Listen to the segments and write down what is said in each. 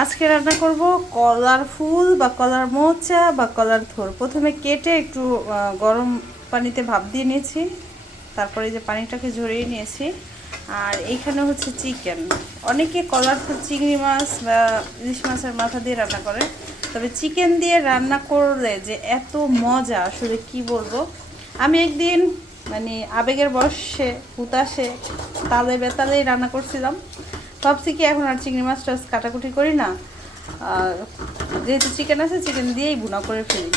আজকে রান্না করব কলার ফুল বা কলার মোচা বা কলার থোর। প্রথমে কেটে একটু গরম পানিতে ভাপ দিয়ে নিয়েছি। তারপরে যে পানিটাকে ঝরিয়ে নিয়েছি। আর এইখানে হচ্ছে চিকেন। অনেকে কলার থোর, চিংড়ি মাছ বা ইলিশ মাছের মাথা দিয়ে রান্না করে। তবে চিকেন দিয়ে রান্না করলে যে এত মজা, আসলে কি বলব? আমি একদিন মানে আবেগের বর্ষে হুতাশে, তালে বেতালেই রান্না করছিলাম। ভাবছি কি এখন আর চিংড়ি মাছ টাছ কাটাকুটি করি না। আর যেহেতু চিকেন আছে চিকেন দিয়েই ভুনা করে ফেলি।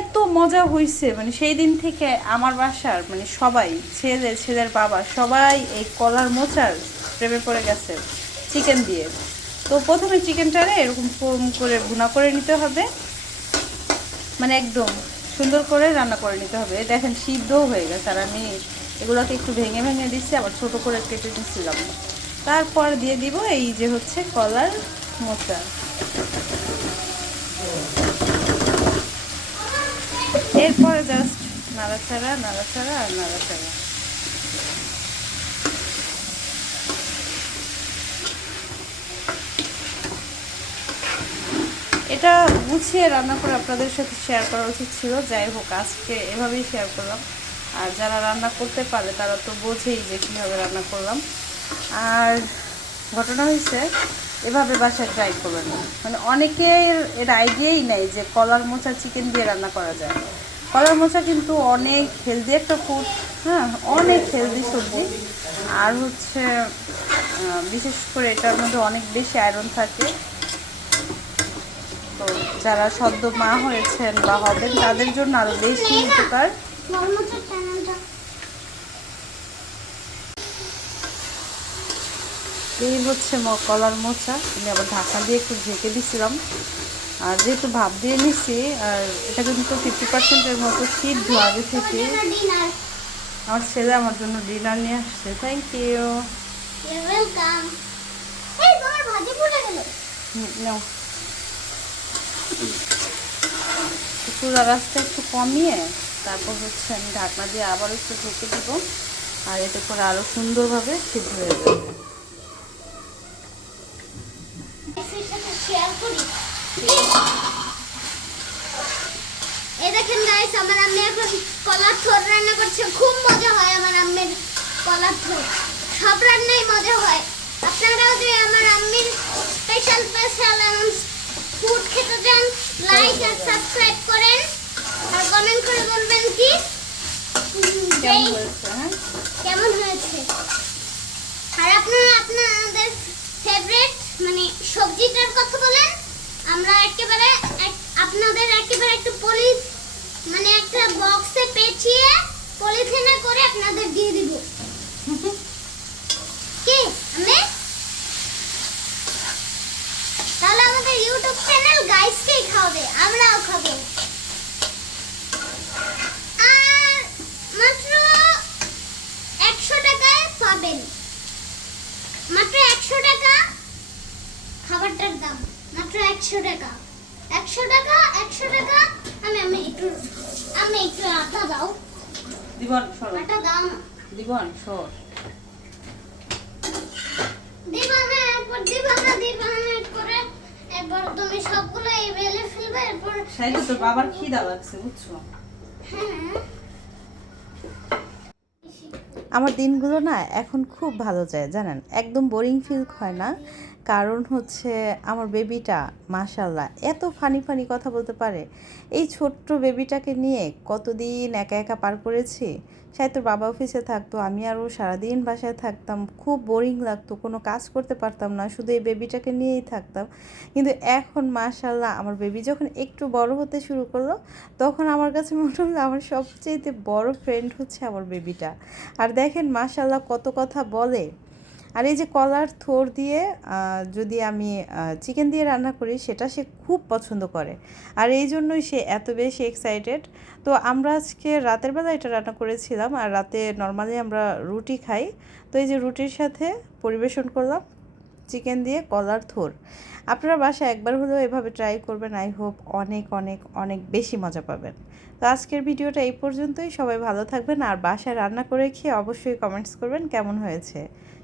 এত মজা হয়েছে মানে সেই দিন থেকে আমার বাসার মানে সবাই, ছেলে, ছেলের বাবা, সবাই এই কলার মোচার প্রেমে পড়ে গেছে চিকেন দিয়ে। তো প্রথমে চিকেনটারে এরকম করে ভুনা করে নিতে হবে। মানে একদম সুন্দর করে রান্না করে নিতে হবে। দেখেন, সিদ্ধও হয়ে গেছে। আর আমি এগুলোকে একটু ভেঙে ভেঙে দিচ্ছি, আবার ছোট করে কেটে দিচ্ছিলাম। তারপর দিয়ে দিব এই যে হচ্ছে কলার মোচা। এরপরে জাস্ট নাড়াচাড়া নাড়াচাড়া আর নাড়াচাড়া। এটা গুছিয়ে রান্না করে আপনাদের সাথে শেয়ার করা উচিত ছিল। যাই হোক, আজকে এভাবেই শেয়ার করলাম। আর যারা রান্না করতে পারে, তারা তো বোঝেই যে কীভাবে রান্না করলাম। আর ঘটনা হয়েছে, এভাবে বাসায় ট্রাই করবেন না। মানে অনেকের এর আইডিয়াই নেই যে কলার মোচা চিকেন দিয়ে রান্না করা যায়। কলার মোচা কিন্তু অনেক হেলদি একটা ফুড হ্যাঁ অনেক হেলদি সবজি। আর হচ্ছে বিশেষ করে এটার মধ্যে অনেক বেশি আয়রন থাকে। তো যারা সদ্য মা হয়েছেন বা হবেন, তাদের জন্য আরও বেশি উপকার। এই হচ্ছে কলার মোচা। আমি আবার ঢাকা দিয়ে একটু ঢেকে দিছিলাম। আর যেহেতু ভাব দিয়ে নিছি আর এটা কিন্তু ফিফটি পার্সেন্টের মতো সিদ্ধ আগে থেকে আমার ছেলে আমার জন্য ডিনার নিয়ে আসছে। থ্যাংক ইউ চুলা রাস্তা একটু কমিয়ে তারপর হচ্ছে আমি ঢাকনা দিয়ে আবার একটু ঢেকে দিব। আর এতে করে আরও সুন্দরভাবে সিদ্ধ হয়ে যাবে। এই দেখেন গাইস আমার আম্মি এখন কলার থোর রান্না করছে। খুব মজা হয় আমার আম্মির কলার থোর। সব রান্নাই মজা হয়। আপনারাও যে আমার আম্মির স্পেশাল স্পেশাল ফুড খেতে চান লাইক আর সাবস্ক্রাইব করেন। আর কমেন্ট করে বলবেন কি? কেমন হয়েছে হ্যাঁ? আর আপনারা আপনাদের ফেভারিট মানে সবজিটার কথা বলেন আমরা একেবারে আপনাদের একেবারে একটু পলি মানে একটা বক্সে পেঁচিয়ে পলিথিনে করে আপনাদের দিয়ে দিব। কি? আমি? তাহলে আমাদের ইউটিউব চ্যানেল গাইসকেই খাওয়াবে? আমরাও খাব। আর মাত্র একশো টাকায় পাবেন মাত্র একশো টাকা খাবারটার দাম মাত্র একশো টাকা। একশো টাকা একশো টাকা। আমি আমি একটু আমি একটু আটা দাও। দিবন সর। আটা দাও। দিবন সর। দিবা না এরপর দিবা না দিবা না করে এরপর তুমি সবগুলো এই বেলে ফেলবে এরপর সাইডে তো বাবার খিদা লাগছে বুঝছ? হ্যাঁ। আমার দিনগুলো না এখন খুব ভালো যায় জানেন? একদম বোরিং ফিল হয় না। কারণ হচ্ছে আমার বেবিটা মাশাল্লাহ এত ফানি ফানি কথা বলতে পারে। এই ছোট্ট বেবিটাকে নিয়ে কতদিন একা একা পার করেছি? সাই তোর বাবা অফিসে থাকতো, আমি আরও সারাদিন বাসায় থাকতাম, খুব বোরিং লাগতো, কোনো কাজ করতে পারতাম না, শুধু এই বেবিটাকে নিয়েই থাকতাম। কিন্তু এখন মাশাল্লাহ আমার বেবি যখন একটু বড় হতে শুরু করল, তখন আমার কাছে মনে হলো আমার সবচেয়ে বড় ফ্রেন্ড হচ্ছে আমার বেবিটা আর দেখেন মাশাল্লাহ কত কথা বলে। আর এই যে কলার থোর দিয়ে যদি আমি চিকেন দিয়ে রান্না করি, সেটা সে খুব পছন্দ করে। আর এই জন্যই সে এত বেশি এক্সাইটেড তো আমরা আজকে রাতের বেলা এটা রান্না করেছিলাম, আর রাতে নর্মালি আমরা রুটি খাই। তো এই যে রুটির সাথে পরিবেশন করলাম চিকেন দিয়ে কলার থোর। আপনারা বাসায় একবার হলেও এভাবে ট্রাই করবেন আই হোপ অনেক অনেক অনেক বেশি মজা পাবেন। তো আজকের ভিডিওটা এই পর্যন্তই। সবাই ভালো থাকবেন, আর বাসায় রান্না করে খেয়ে অবশ্যই কমেন্টস করবেন কেমন হয়েছে।